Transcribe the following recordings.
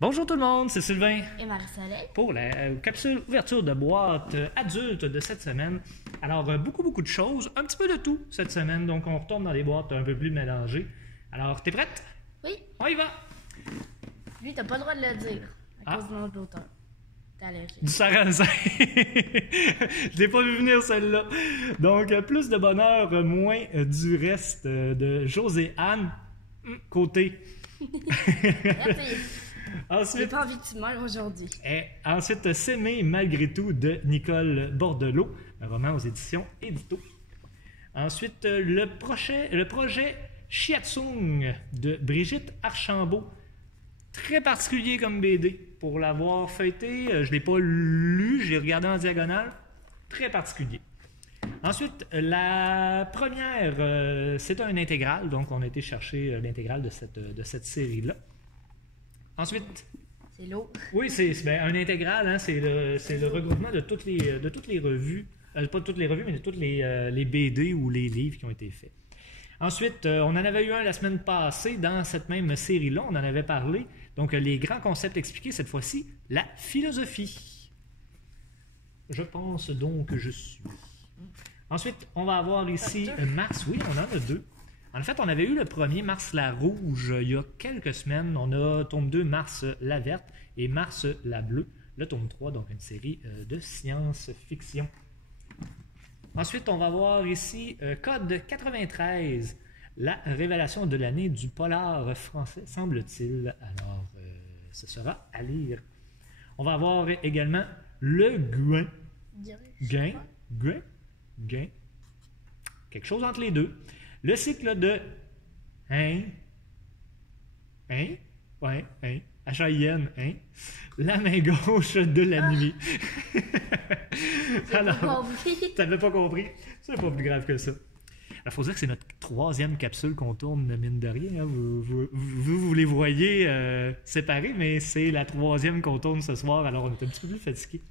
Bonjour tout le monde, c'est Sylvain Et Marie-Soleil. pour la capsule ouverture de boîte adulte de cette semaine. Alors, beaucoup de choses, un petit peu de tout cette semaine, donc on retourne dans des boîtes un peu plus mélangées. Alors, t'es prête? Oui. On y va! Lui, t'as pas le droit de le dire à Ah. cause de nom de l'auteur. T'es allergique. Du sarrasin! Je l'ai pas vu venir celle-là. Donc, plus de bonheur, moins du reste de José-Anne, côté. Raté. J'ai Ensuite, pas envie que tu meurs aujourd'hui. ensuite, S'aimer malgré tout de Nicole Bordelot, un roman aux éditions Édito. Ensuite, le projet Chiatsung de Brigitte Archambault. Très particulier comme BD. Pour l'avoir feuilleté, je ne l'ai pas lu, j'ai regardé en diagonale. Très particulier. Ensuite, la première, c'est un intégral, donc on a été chercher l'intégrale de cette série-là. Ensuite, C'est lourd. oui, c'est un intégral, hein, c'est le regroupement de toutes les revues, pas toutes les revues, mais de toutes les BD ou les livres qui ont été faits. Ensuite, on en avait eu un la semaine passée dans cette même série-là, on en avait parlé. Donc, les grands concepts expliqués, cette fois-ci, la philosophie. Je pense donc que je suis. Ensuite, on va avoir ici Mars, oui, on en a deux. En fait, on avait eu le premier, Mars la rouge, il y a quelques semaines. On a tome 2, Mars la verte et Mars la bleue. Le tome 3, donc une série de science-fiction. Ensuite, on va voir ici Code 93, la révélation de l'année du polar français, semble-t-il. Alors, ce sera à lire. On va avoir également Le Gain, quelque chose entre les deux. Le cycle de H-A-I-N, la main gauche de la nuit. Alors, t'avais pas compris? C'est pas plus grave que ça. Il faut dire que c'est notre troisième capsule qu'on tourne, mine de rien. Hein. Vous les voyez séparés, mais c'est la troisième qu'on tourne ce soir, alors on est un petit peu plus fatigués.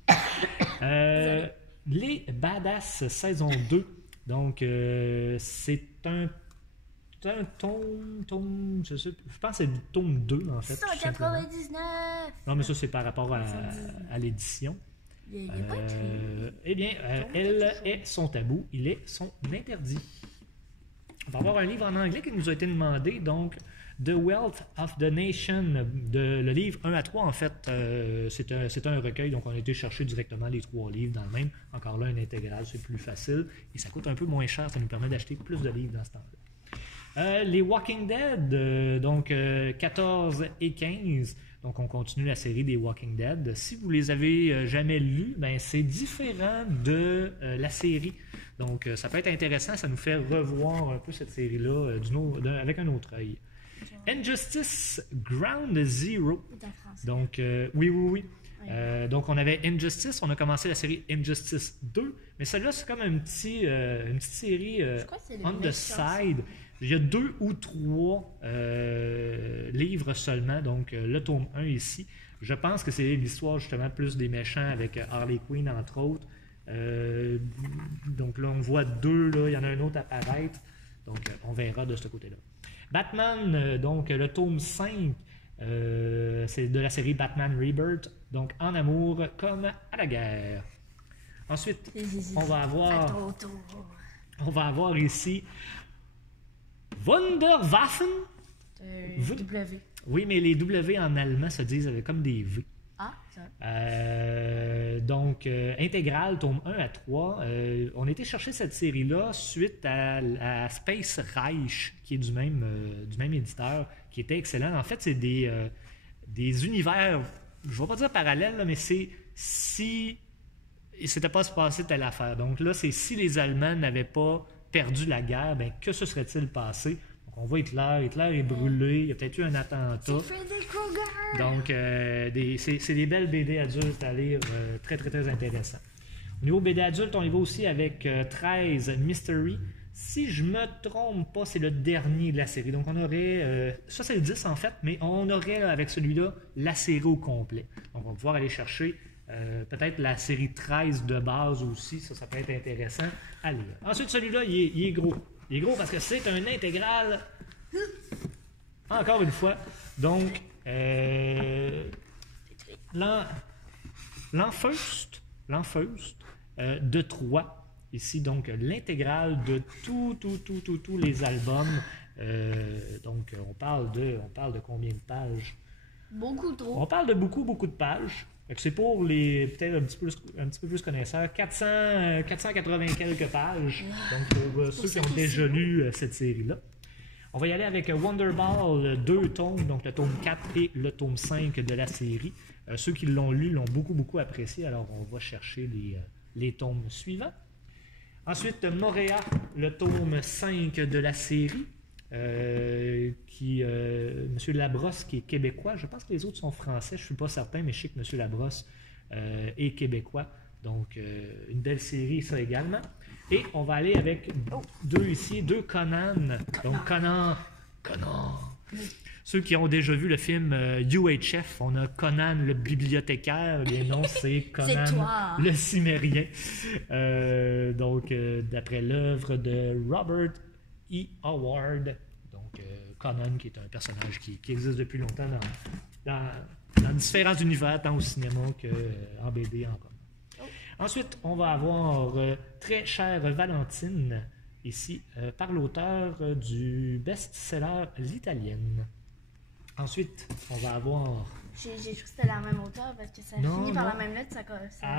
Les Badass saison 2. Donc, c'est un tome, je pense que c'est le tome 2, en fait. 199! Non, mais ça, c'est par rapport à l'édition. Il est pas écrit. Eh bien, elle est son tabou, il est son interdit. On va avoir un livre en anglais qui nous a été demandé, donc The Wealth of the Nation, le livre 1 à 3, en fait, c'est un recueil, donc on a été chercher directement les 3 livres dans le même. Encore là, un intégral, c'est plus facile, et ça coûte un peu moins cher, ça nous permet d'acheter plus de livres dans ce temps-là. Les Walking Dead, donc 14 et 15, donc on continue la série des Walking Dead. Si vous les avez jamais lus, ben c'est différent de la série. Donc ça peut être intéressant, ça nous fait revoir un peu cette série-là avec un autre œil. Injustice Ground Zero. Donc, oui. Donc, on avait Injustice, on a commencé la série Injustice 2, mais celle-là, c'est comme une petite série on the side. Il y a 2 ou 3 livres seulement, donc le tome 1 ici. Je pense que c'est l'histoire justement plus des méchants avec Harley Quinn, entre autres. Donc là, on voit 2, là, il y en a un autre apparaître, donc on verra de ce côté-là. Batman, donc le tome 5, c'est de la série Batman Rebirth, donc en amour comme à la guerre. Ensuite, on va avoir ici Wunderwaffen. W. Oui, mais les W en allemand se disent comme des V. Ah, ça. Donc, intégrale, tome 1 à 3. On a été chercher cette série-là suite à Space Reich, qui est du même éditeur, qui était excellent. En fait, c'est des univers, je ne vais pas dire parallèles, là, mais c'est si il ne s'était pas passé telle affaire. Donc là, c'est si les Allemands n'avaient pas perdu la guerre, ben, que se serait-il passé? Donc, on voit Hitler est brûlé, il y a peut-être eu un attentat. C'est Freddy Krueger! Donc, c'est des belles BD adultes à lire, très intéressant. Au niveau BD adulte, on y va aussi avec 13 Mystery. Si je me trompe pas, c'est le dernier de la série. Donc, on aurait... ça, c'est le 10 en fait, mais on aurait avec celui-là la série au complet. Donc, on va pouvoir aller chercher peut-être la série 13 de base aussi. Ça peut être intéressant à lire. Ensuite, celui-là, il est gros. Il est gros parce que c'est un intégral. Encore une fois. Donc, l'Enfeust de Troyes. Ici, donc, l'intégrale de tous les albums. Donc, on parle de combien de pages? Beaucoup trop. On parle de beaucoup de pages. Fait que c'est pour les peut-être un petit peu plus connaisseurs. 480 quelques pages. Donc, pour ceux qui ont déjà lu cette série-là. On va y aller avec Wonderball, 2 tomes, donc le tome 4 et le tome 5 de la série. Ceux qui l'ont lu l'ont beaucoup apprécié, alors on va chercher les tomes suivants. Ensuite, Moréa, le tome 5 de la série, M. Labrosse qui est québécois. Je pense que les autres sont français, je ne suis pas certain, mais je sais que M. Labrosse est québécois. Donc, une belle série, ça également. Et on va aller avec deux Conan. Donc, Conan. Ceux qui ont déjà vu le film UHF, on a Conan le bibliothécaire, les noms c'est Conan le cimérien. Donc, d'après l'œuvre de Robert E. Howard, donc Conan qui est un personnage qui existe depuis longtemps dans différents univers, tant au cinéma qu'en BD encore. Ensuite, on va avoir Très chère Valentine, ici, par l'auteur du best-seller L'Italienne. Ensuite, on va avoir... J'ai cru que c'était la même auteur parce que ça finit par la même lettre,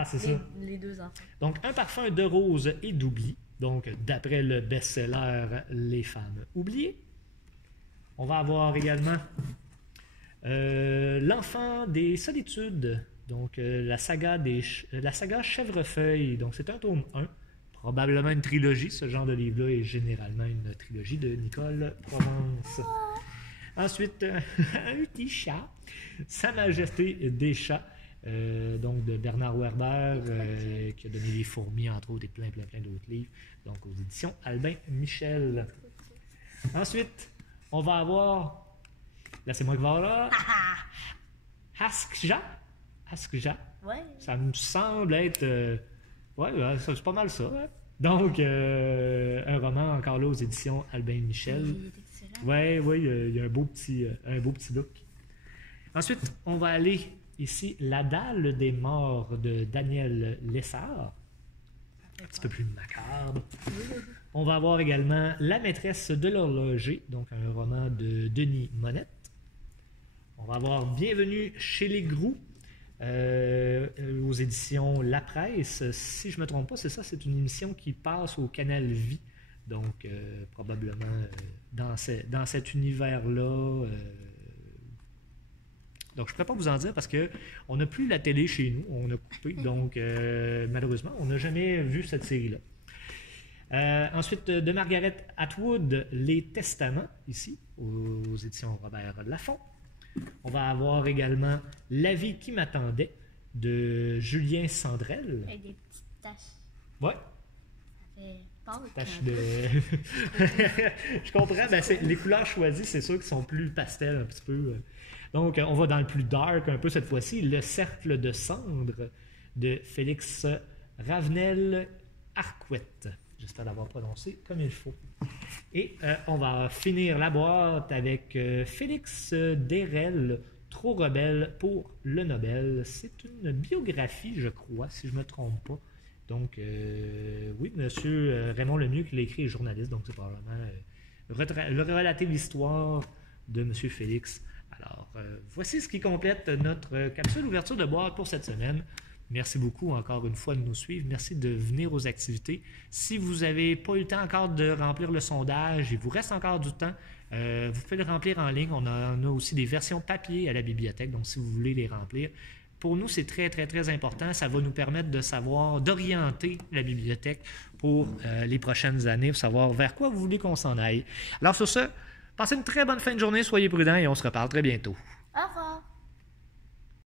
c'est ça. Les deux enfants. Donc, Un parfum de rose et d'oubli, donc d'après le best-seller Les femmes oubliées. On va avoir également L'enfant des solitudes, donc la saga Chèvrefeuille. Donc, c'est un tome 1. Probablement une trilogie. Ce genre de livre-là est généralement une trilogie de Nicole Provence. Ensuite, un petit chat, Sa Majesté des chats, donc de Bernard Werber, qui a donné Les fourmis, entre autres, et plein d'autres livres, donc aux éditions Albin Michel. Ensuite, on va avoir, là c'est moi qui vais avoir là, Askja. Ouais. Ça me semble être, c'est pas mal ça. Hein? Donc, un roman encore là aux éditions Albin Michel. Oui, il y a un beau petit look. Ensuite, on va aller ici, La dalle des morts de Daniel Lessard. Un petit peu plus macabre. On va avoir également La maîtresse de l'horloger, donc un roman de Denis Monette. On va avoir Bienvenue chez les Grous, aux éditions La Presse. Si je ne me trompe pas, c'est ça, c'est une émission qui passe au Canal Vie. Donc, probablement dans cet univers-là. Donc, je ne pourrais pas vous en dire parce qu'on n'a plus la télé chez nous. On a coupé. Donc, malheureusement, on n'a jamais vu cette série-là. Ensuite, de Margaret Atwood, Les Testaments, ici, aux éditions Robert Laffont. On va avoir également La vie qui m'attendait, de Julien Sandrel. Avec des petites taches. Ouais. Ça fait... Tache de... Je comprends, les couleurs choisies, c'est sûr qu'ils sont plus pastel un petit peu. Donc, on va dans le plus dark un peu cette fois-ci. Le cercle de cendres de Félix Ravenel-Arquette. J'espère l'avoir prononcé comme il faut. Et on va finir la boîte avec Félix Derel, Trop rebelle pour le Nobel. C'est une biographie, je crois, si je ne me trompe pas. Donc, oui, M. Raymond Lemieux qui l'a écrit est journaliste, donc c'est probablement relater l'histoire de M. Félix. Alors, voici ce qui complète notre capsule ouverture de boîte pour cette semaine. Merci beaucoup encore une fois de nous suivre. Merci de venir aux activités. Si vous n'avez pas eu le temps encore de remplir le sondage, il vous reste encore du temps, vous pouvez le remplir en ligne. On a aussi des versions papier à la bibliothèque, donc si vous voulez les remplir, pour nous, c'est très important. Ça va nous permettre de savoir, d'orienter la bibliothèque pour les prochaines années, pour savoir vers quoi vous voulez qu'on s'en aille. Alors sur ce, passez une très bonne fin de journée, soyez prudents et on se reparle très bientôt.